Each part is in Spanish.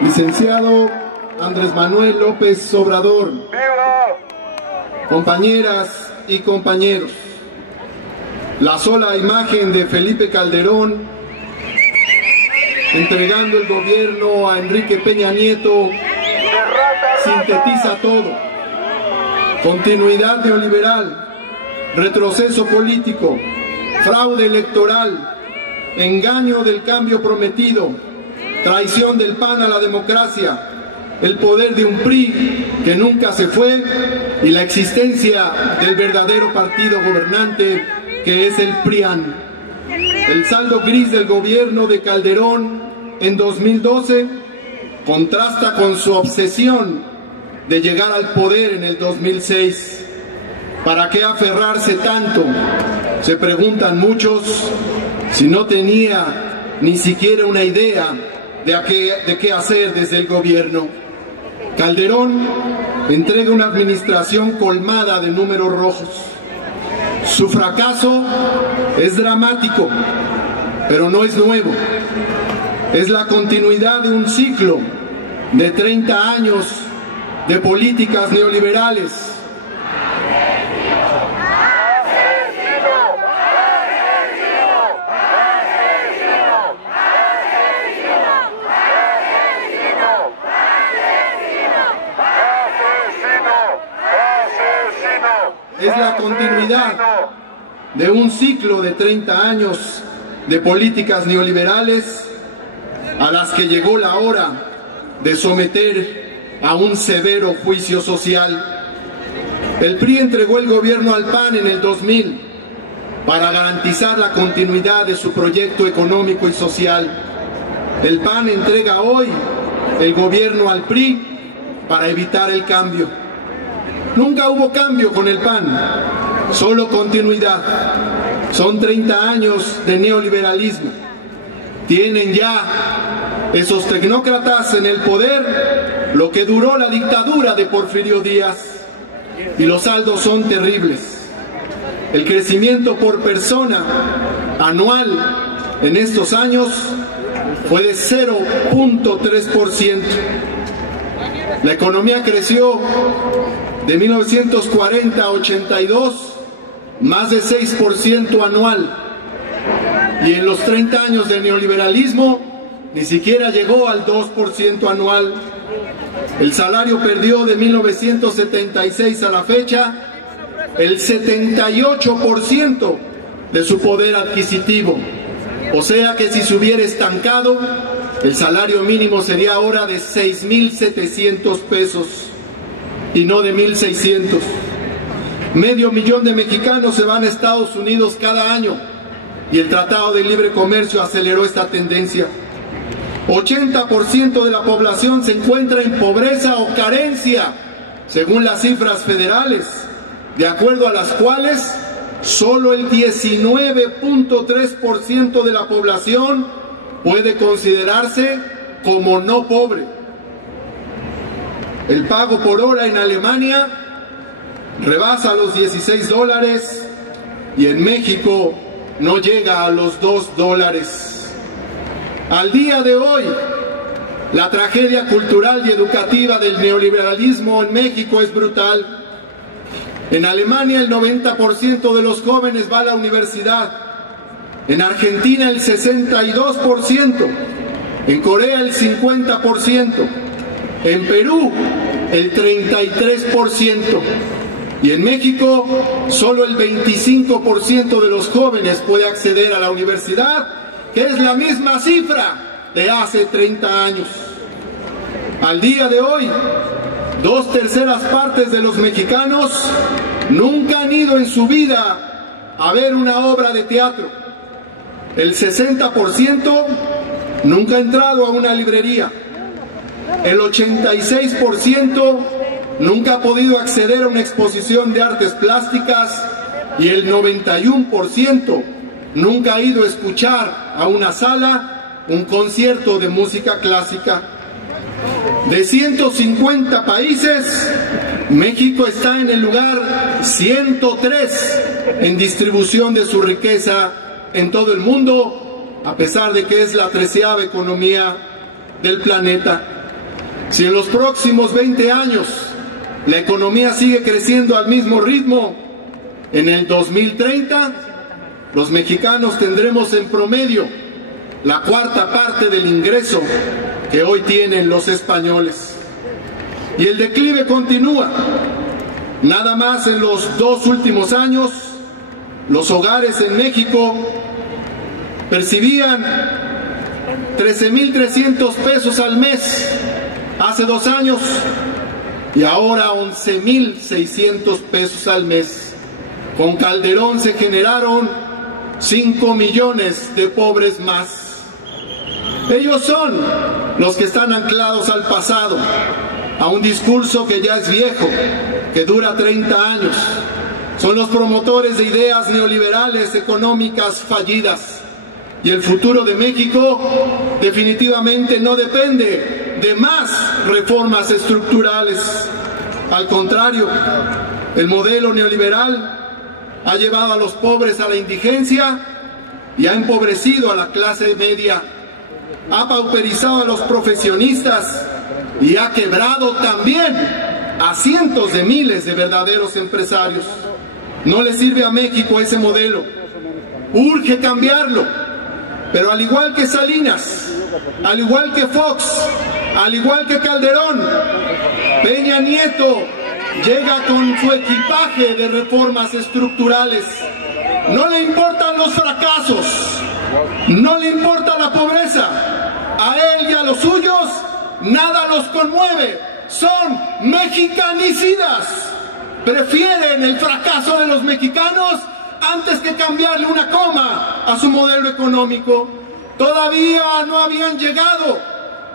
Licenciado Andrés Manuel López Obrador, compañeras y compañeros, la sola imagen de Felipe Calderón entregando el gobierno a Enrique Peña Nieto sintetiza todo: continuidad neoliberal, retroceso político, fraude electoral, engaño del cambio prometido, traición del PAN a la democracia, el poder de un PRI que nunca se fue y la existencia del verdadero partido gobernante que es el PRIAN. El saldo gris del gobierno de Calderón en 2012 contrasta con su obsesión de llegar al poder en el 2006. ¿Para qué aferrarse tanto?, se preguntan muchos, si no tenía ni siquiera una idea de qué hacer desde el gobierno. Calderón entrega una administración colmada de números rojos. Su fracaso es dramático, pero no es nuevo. Es la continuidad de un ciclo de 30 años de políticas neoliberales. Es la continuidad de un ciclo de 30 años de políticas neoliberales a las que llegó la hora de someter a un severo juicio social. El PRI entregó el gobierno al PAN en el 2000 para garantizar la continuidad de su proyecto económico y social. El PAN entrega hoy el gobierno al PRI para evitar el cambio. Nunca hubo cambio con el PAN, solo continuidad. Son 30 años de neoliberalismo. Tienen ya esos tecnócratas en el poder lo que duró la dictadura de Porfirio Díaz. Y los saldos son terribles. El crecimiento por persona anual en estos años fue de 0.3%. La economía creció de 1940 a 82, más de 6% anual. Y en los 30 años de neoliberalismo, ni siquiera llegó al 2% anual. El salario perdió de 1976 a la fecha el 78% de su poder adquisitivo. O sea que si se hubiera estancado, el salario mínimo sería ahora de 6.700 pesos. Y no de 1.600. Medio millón de mexicanos se van a Estados Unidos cada año y el Tratado de Libre Comercio aceleró esta tendencia. 80% de la población se encuentra en pobreza o carencia, según las cifras federales, de acuerdo a las cuales solo el 19.3% de la población puede considerarse como no pobre. El pago por hora en Alemania rebasa los $16 y en México no llega a los $2. Al día de hoy, la tragedia cultural y educativa del neoliberalismo en México es brutal. En Alemania el 90% de los jóvenes va a la universidad. En Argentina el 62%. En Corea el 50%. En Perú, el 33%. Y en México, solo el 25% de los jóvenes puede acceder a la universidad, que es la misma cifra de hace 30 años. Al día de hoy, 2/3 partes de los mexicanos nunca han ido en su vida a ver una obra de teatro. El 60% nunca ha entrado a una librería. El 86% nunca ha podido acceder a una exposición de artes plásticas y el 91% nunca ha ido a escuchar a una sala un concierto de música clásica. De 150 países, México está en el lugar 103 en distribución de su riqueza en todo el mundo, a pesar de que es la 13ª economía del planeta. Si en los próximos 20 años la economía sigue creciendo al mismo ritmo, en el 2030 los mexicanos tendremos en promedio la cuarta parte del ingreso que hoy tienen los españoles. Y el declive continúa. Nada más en los 2 últimos años, los hogares en México percibían 13,300 pesos al mes hace 2 años y ahora 11,600 pesos al mes. Con Calderón se generaron 5 millones de pobres más. Ellos son los que están anclados al pasado, a un discurso que ya es viejo, que dura 30 años. Son los promotores de ideas neoliberales económicas fallidas. Y el futuro de México definitivamente no depende de más reformas estructurales. Al contrario, el modelo neoliberal ha llevado a los pobres a la indigencia y ha empobrecido a la clase media, ha pauperizado a los profesionistas y ha quebrado también a cientos de miles de verdaderos empresarios. No le sirve a México ese modelo. Urge cambiarlo. Pero al igual que Salinas, al igual que Fox, al igual que Calderón, Peña Nieto llega con su equipaje de reformas estructurales. No le importan los fracasos, no le importa la pobreza. A él y a los suyos nada los conmueve. Son mexicanicidas. Prefieren el fracaso de los mexicanos antes que cambiarle una coma a su modelo económico. Todavía no habían llegado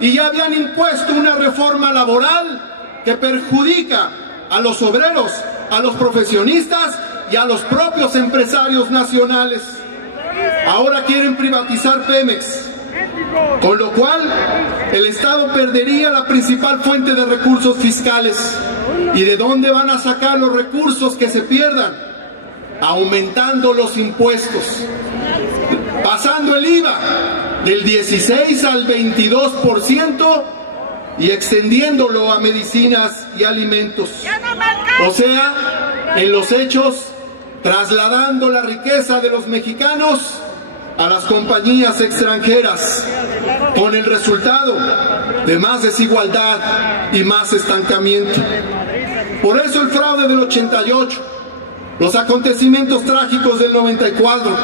y ya habían impuesto una reforma laboral que perjudica a los obreros, a los profesionistas y a los propios empresarios nacionales. Ahora quieren privatizar Pemex, con lo cual el Estado perdería la principal fuente de recursos fiscales. ¿Y de dónde van a sacar los recursos que se pierdan? Aumentando los impuestos, pasando el IVA del 16 al 22% y extendiéndolo a medicinas y alimentos. O sea, en los hechos, trasladando la riqueza de los mexicanos a las compañías extranjeras, con el resultado de más desigualdad y más estancamiento. Por eso el fraude del 88, los acontecimientos trágicos del 94,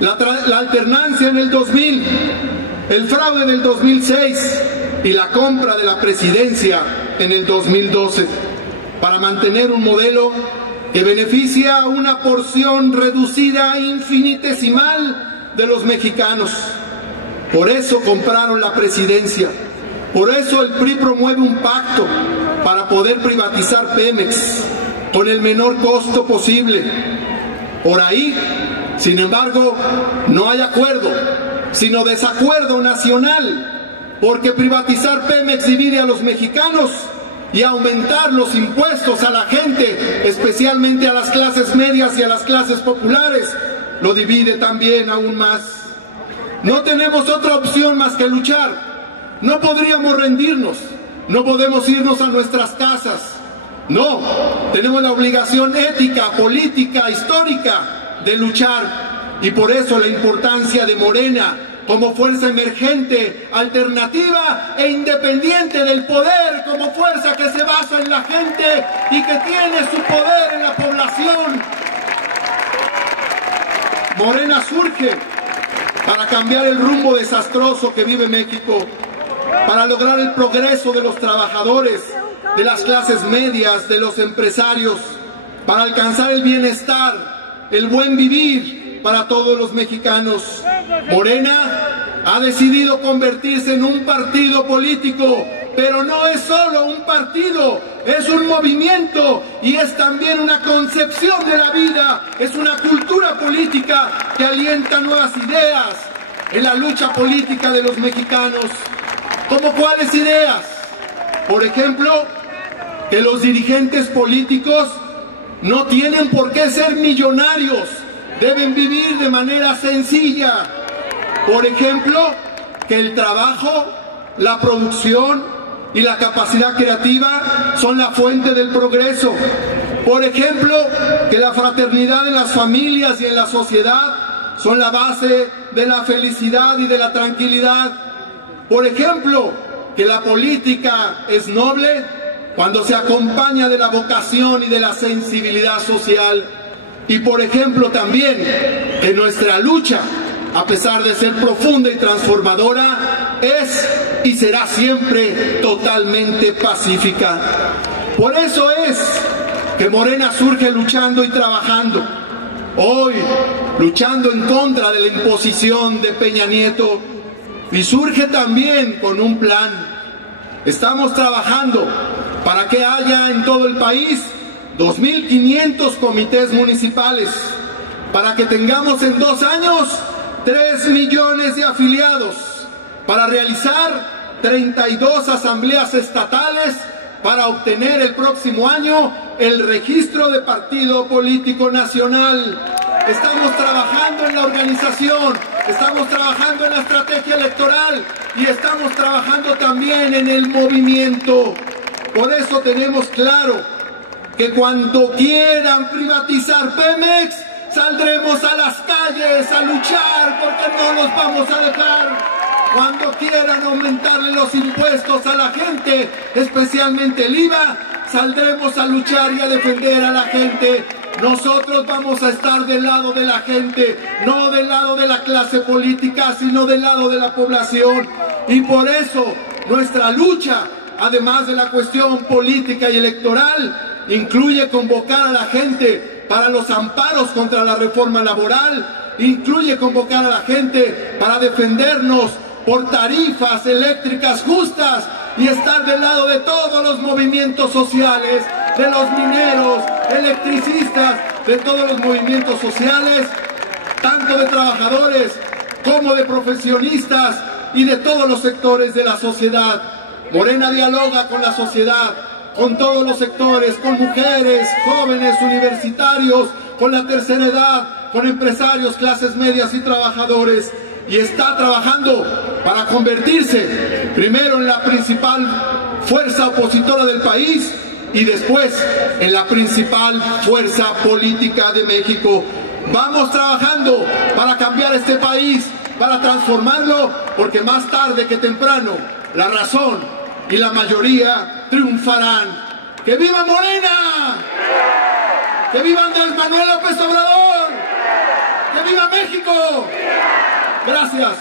la alternancia en el 2000, el fraude del 2006 y la compra de la presidencia en el 2012, para mantener un modelo que beneficia a una porción reducida e infinitesimal de los mexicanos. Por eso compraron la presidencia. Por eso el PRI promueve un pacto para poder privatizar Pemex con el menor costo posible. Por ahí, sin embargo, no hay acuerdo, sino desacuerdo nacional, porque privatizar Pemex divide a los mexicanos y aumentar los impuestos a la gente, especialmente a las clases medias y a las clases populares, lo divide también aún más. No tenemos otra opción más que luchar. No podríamos rendirnos, no podemos irnos a nuestras casas. No, tenemos la obligación ética, política, histórica de luchar, y por eso la importancia de Morena como fuerza emergente, alternativa e independiente del poder, como fuerza que se basa en la gente y que tiene su poder en la población. Morena surge para cambiar el rumbo desastroso que vive México, para lograr el progreso de los trabajadores, de las clases medias, de los empresarios, para alcanzar el bienestar, el buen vivir para todos los mexicanos. Morena ha decidido convertirse en un partido político, pero no es solo un partido, es un movimiento y es también una concepción de la vida, es una cultura política que alienta nuevas ideas en la lucha política de los mexicanos. ¿Cómo cuáles ideas? Por ejemplo, que los dirigentes políticos no tienen por qué ser millonarios, deben vivir de manera sencilla. Por ejemplo, que el trabajo, la producción, y la capacidad creativa son la fuente del progreso. Por ejemplo, que la fraternidad en las familias y en la sociedad son la base de la felicidad y de la tranquilidad. Por ejemplo, que la política es noble cuando se acompaña de la vocación y de la sensibilidad social. Y por ejemplo también que nuestra lucha, a pesar de ser profunda y transformadora, es y será siempre totalmente pacífica. Por eso es que Morena surge luchando y trabajando. Hoy, luchando en contra de la imposición de Peña Nieto, y surge también con un plan. Estamos trabajando para que haya en todo el país 2.500 comités municipales, para que tengamos en 2 años 3 millones de afiliados, para realizar 32 asambleas estatales, para obtener el próximo año el registro de partido político nacional. Estamos trabajando en la organización, estamos trabajando en la estrategia electoral y estamos trabajando también en el movimiento. Por eso tenemos claro que cuando quieran privatizar Pemex, saldremos a las calles a luchar, porque no nos vamos a dejar. Cuando quieran aumentarle los impuestos a la gente, especialmente el IVA, saldremos a luchar y a defender a la gente. Nosotros vamos a estar del lado de la gente, no del lado de la clase política, sino del lado de la población. Y por eso nuestra lucha, además de la cuestión política y electoral, incluye convocar a la gente para los amparos contra la reforma laboral, incluye convocar a la gente para defendernos por tarifas eléctricas justas y estar del lado de todos los movimientos sociales, de los mineros, electricistas, de todos los movimientos sociales, tanto de trabajadores como de profesionistas y de todos los sectores de la sociedad. Morena dialoga con la sociedad, con todos los sectores, con mujeres, jóvenes, universitarios, con la tercera edad, con empresarios, clases medias y trabajadores, y está trabajando para convertirse primero en la principal fuerza opositora del país y después en la principal fuerza política de México. Vamos trabajando para cambiar este país, para transformarlo, porque más tarde que temprano la razón y la mayoría triunfarán. ¡Que viva Morena! ¡Que viva Andrés Manuel López Obrador! ¡Que viva México! Gracias.